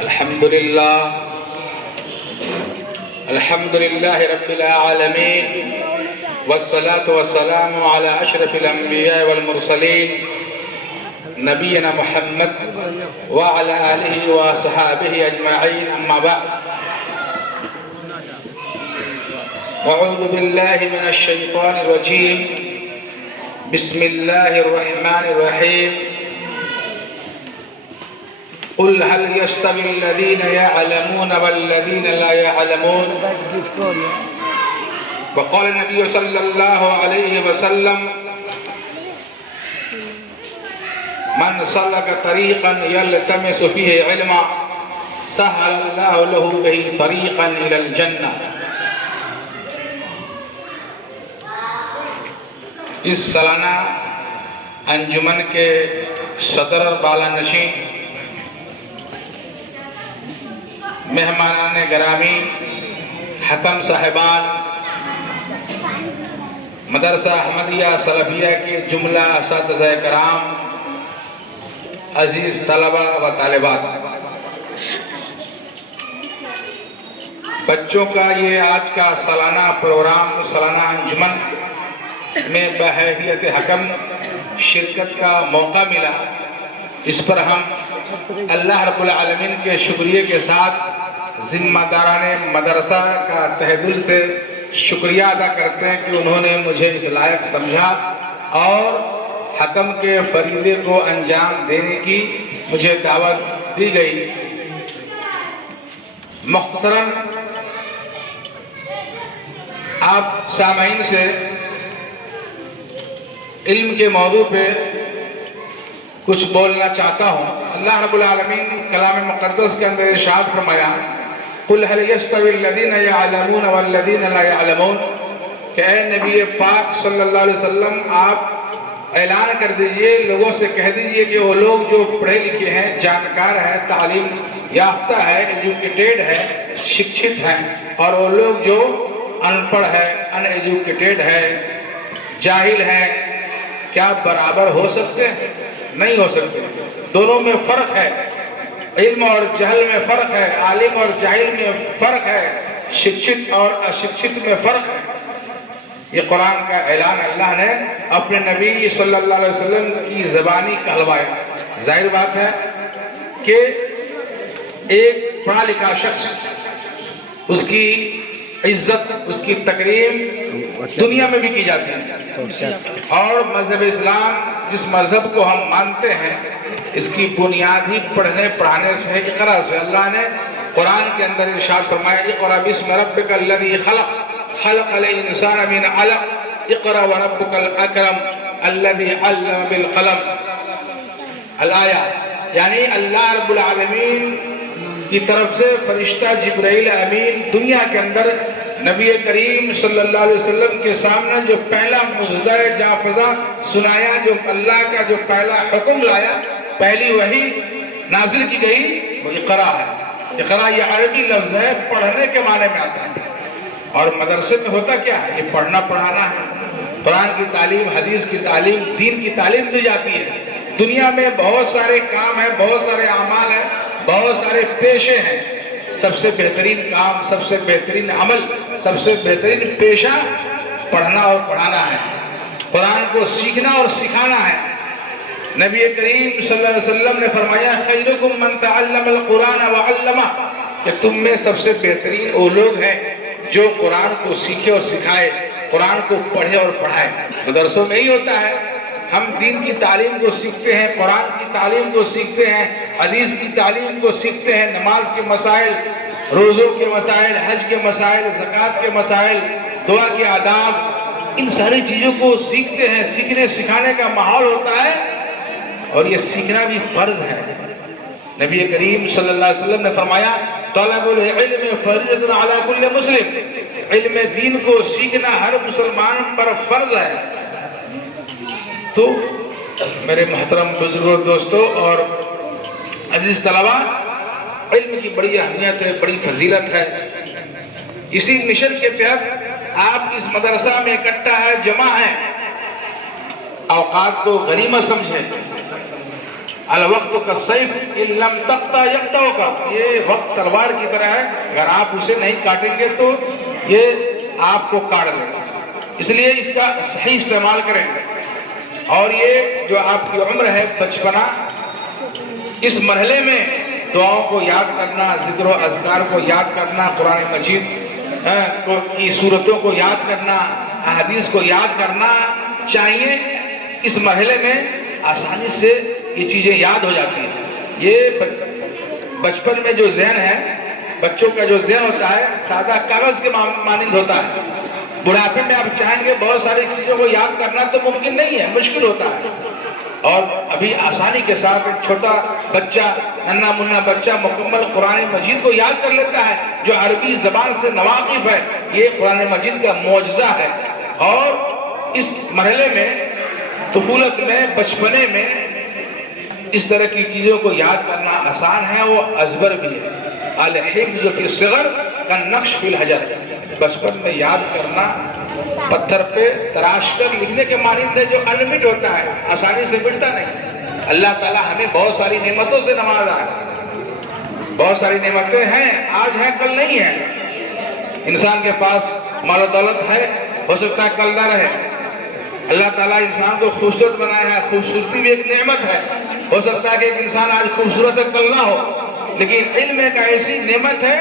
الحمد لله رب العالمين والصلاة والسلام على أشرف الأنبياء والمرسلين نبينا محمد وعلى آله وصحابه أجمعين أما بعد أعوذ بالله من الشيطان الرجيم بسم الله الرحمن الرحيم قل هل يستوي الذين يعلمون والذين لا يعلمون وقال النبي صلى الله عليه وسلم من سلك طريقا يلتمس فيه علما سهل الله له به طريقا إلى الجنة. اس سالانہ انجمن کے صدر اور بالا نشین مہمانان گرامی، حکم صاحبان، مدرسہ احمدیہ سلفیہ کے جملہ اساتذہ کرام، عزیز طلبہ و طالبات، بچوں کا یہ آج کا سالانہ پروگرام، سالانہ انجمن میں بحیثیت حکم شرکت کا موقع ملا. اس پر ہم اللہ رب العالمین کے شکریہ کے ساتھ ذمہ داران مدرسہ کا تہ دل سے شکریہ ادا کرتے ہیں کہ انہوں نے مجھے اس لائق سمجھا اور حکم کے فریضے کو انجام دینے کی مجھے دعوت دی گئی. مختصراً آپ سامعین سے علم کے موضوع پہ کچھ بولنا چاہتا ہوں. اللہ رب العالمین کلام مقدس کے اندر ارشاد فرمایا قُلْ هَلْ يَسْتَوِي الَّذِينَ يَعْلَمُونَ وَالَّذِينَ لَا يَعْلَمُونَ کہ اے نبی پاک صلی اللہ علیہ وسلم آپ اعلان کر دیجئے، لوگوں سے کہہ دیجئے کہ وہ لوگ جو پڑھے لکھے ہیں، جانکار ہیں، تعلیم یافتہ ہے، ایجوکیٹڈ ہے، شکشت ہیں، اور وہ لوگ جو ان پڑھ ہے، ان ایجوکیٹڈ ہے، جاہل ہیں، کیا برابر ہو سکتے ہیں؟ نہیں ہو سکتے. دونوں میں فرق ہے، علم اور جہل میں فرق ہے، عالم اور جاہل میں فرق ہے، شکشت اور اشکشت میں فرق ہے. یہ قرآن کا اعلان اللہ نے اپنے نبی صلی اللہ علیہ وسلم کی زبانی کہلوایا. ظاہر بات ہے کہ ایک پڑھا لکھا شخص، اس کی عزت، اس کی تکریم دنیا میں بھی کی جاتی ہے، اور مذہب اسلام جس مذہب کو ہم مانتے ہیں اس کی بنیاد ہی پڑھنے پڑھانے سے ہے، اقرا سے. اللہ نے قرآن کے اندر ارشاد فرمایا اقرا بسم ربک الذی خلق خلق الانسان من علق اقرا وربک الاکرم الذی علم بالقلم. الآیہ یعنی اللہ رب العالمین کی طرف سے فرشتہ جبرائیل امین دنیا کے اندر نبی کریم صلی اللہ علیہ وسلم کے سامنے جو پہلا مزدہ جافزہ سنایا، جو اللہ کا جو پہلا حکم لایا، پہلی وحی نازل کی گئی، وہ اقرا ہے. اقرا یہ عربی لفظ ہے، پڑھنے کے معنی میں آتا ہے. اور مدرسے میں ہوتا کیا ہے؟ یہ پڑھنا پڑھانا ہے. قرآن کی تعلیم، حدیث کی تعلیم، دین کی تعلیم دی جاتی ہے. دنیا میں بہت سارے کام ہیں، بہت سارے اعمال ہیں، بہت سارے پیشے ہیں. سب سے بہترین کام، سب سے بہترین عمل، سب سے بہترین پیشہ پڑھنا اور پڑھانا ہے. قرآن کو سیکھنا اور سکھانا ہے. نبی کریم صلی اللہ علیہ وسلم نے فرمایا خیرکم من تعلم القرآن وعلمہ کہ تم میں سب سے بہترین وہ لوگ ہیں جو قرآن کو سیکھے اور سکھائے، قرآن کو پڑھے اور پڑھائے. مدرسوں میں ہی ہوتا ہے. ہم دین کی تعلیم کو سیکھتے ہیں، قرآن کی تعلیم کو سیکھتے ہیں، حدیث کی تعلیم کو سیکھتے ہیں، نماز کے مسائل، روزوں کے مسائل، حج کے مسائل، زکوٰۃ کے مسائل، دعا کے آداب، ان ساری چیزوں کو سیکھتے ہیں. سیکھنے سکھانے کا ماحول ہوتا ہے، اور یہ سیکھنا بھی فرض ہے. نبی کریم صلی اللہ علیہ وسلم نے فرمایا طلب العلم فریضۃ علی کل مسلم. علم دین کو سیکھنا ہر مسلمان پر فرض ہے. تو میرے محترم بزرگوں، دوستوں اور عزیز طلبہ، علم کی بڑی اہمیت ہے، بڑی فضیلت ہے. اسی مشن کے تحت آپ اس مدرسہ میں اکٹھا ہے، جمع ہے. اوقات کو غنیمت سمجھیں. الوقت کا سیف ان لم تقطع یقطعک، یہ وقت تلوار کی طرح ہے، اگر آپ اسے نہیں کاٹیں گے تو یہ آپ کو کاٹ دے گا، اس لیے اس کا صحیح استعمال کریں۔ اور یہ جو آپ کی عمر ہے بچپنا، اس مرحلے میں دعاؤں کو یاد کرنا، ذکر و اذکار کو یاد کرنا، قرآن مجید کی صورتوں کو یاد کرنا، احادیث کو یاد کرنا چاہیے۔ اس مرحلے میں آسانی سے یہ چیزیں یاد ہو جاتی ہیں۔ یہ بچپن میں جو ذہن ہے، بچوں کا جو ذہن ہوتا ہے سادہ کاغذ کے مانند ہوتا ہے، بڑھاپے میں آپ چاہیں گے بہت ساری چیزوں کو یاد کرنا تو ممکن نہیں ہے، مشکل ہوتا ہے۔ اور ابھی آسانی کے ساتھ ایک چھوٹا بچہ، ننھا منھا بچہ مکمل قرآن مجید کو یاد کر لیتا ہے، جو عربی زبان سے ناواقف ہے۔ یہ قرآن مجید کا معجزہ ہے۔ اور اس مرحلے میں، طفولت میں، بچپنے میں اس طرح کی چیزوں کو یاد کرنا آسان ہے، وہ ازبر بھی ہے۔ الحفظ فی الصغر کالنقش فی الحجر، بچپن میں یاد کرنا پتھر پہ تراش کر لکھنے کے مانند ہے، جو انمٹ ہوتا ہے، آسانی سے مٹتا نہیں۔ اللہ تعالیٰ ہمیں بہت ساری نعمتوں سے نوازا ہے، بہت ساری نعمتیں ہیں، آج ہیں کل نہیں ہیں۔ انسان کے پاس مال و دولت ہے، ہو سکتا ہے کل نہ رہے۔ اللہ تعالیٰ انسان کو خوبصورت بنایا ہے، خوبصورتی بھی ایک نعمت ہے، ہو سکتا ہے کہ ایک انسان آج خوبصورت ہے کل نہ ہو۔ لیکن علم ایک ایسی نعمت ہے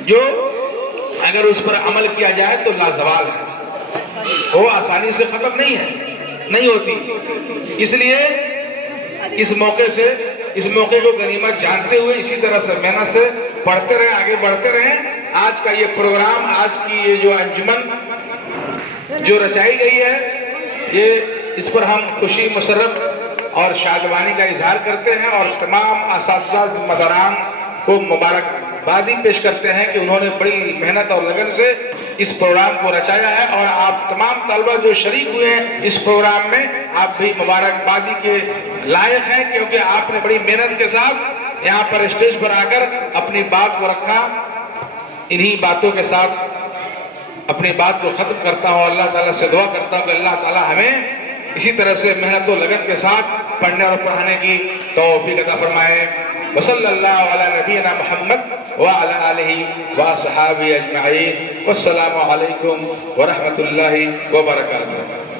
جو اگر اس پر عمل کیا جائے تو لازوال ہے، وہ آسانی سے ختم نہیں ہوتی۔ اس لیے اس موقع کو غنیمت جانتے ہوئے اسی طرح سے محنت سے پڑھتے رہیں، آگے بڑھتے رہیں۔ آج کا یہ پروگرام، آج کی یہ جو انجمن جو رچائی گئی ہے، یہ اس پر ہم خوشی، مسرت اور شادمانی کا اظہار کرتے ہیں، اور تمام اساتذہ ذمہ داران کو مبارکبادی پیش کرتے ہیں کہ انہوں نے بڑی محنت اور لگن سے اس پروگرام کو رچایا ہے۔ اور آپ تمام طلبہ جو شریک ہوئے ہیں اس پروگرام میں، آپ بھی مبارکبادی کے لائق ہیں، کیونکہ آپ نے بڑی محنت کے ساتھ یہاں پر اسٹیج پر آ کر اپنی بات کو رکھا۔ انہی باتوں کے ساتھ اپنی بات کو ختم کرتا ہوں، اللہ تعالیٰ سے دعا کرتا ہوں کہ اللہ تعالیٰ ہمیں اسی طرح سے محنت و لگن کے ساتھ پڑھنے اور پڑھانے کی توفیق عطا فرمائے۔ وصلی اللہ علی نبینا محمد وعلی آلہ وصحابہ اجمعین، والسلام علیکم ورحمۃ اللہ وبرکاتہ۔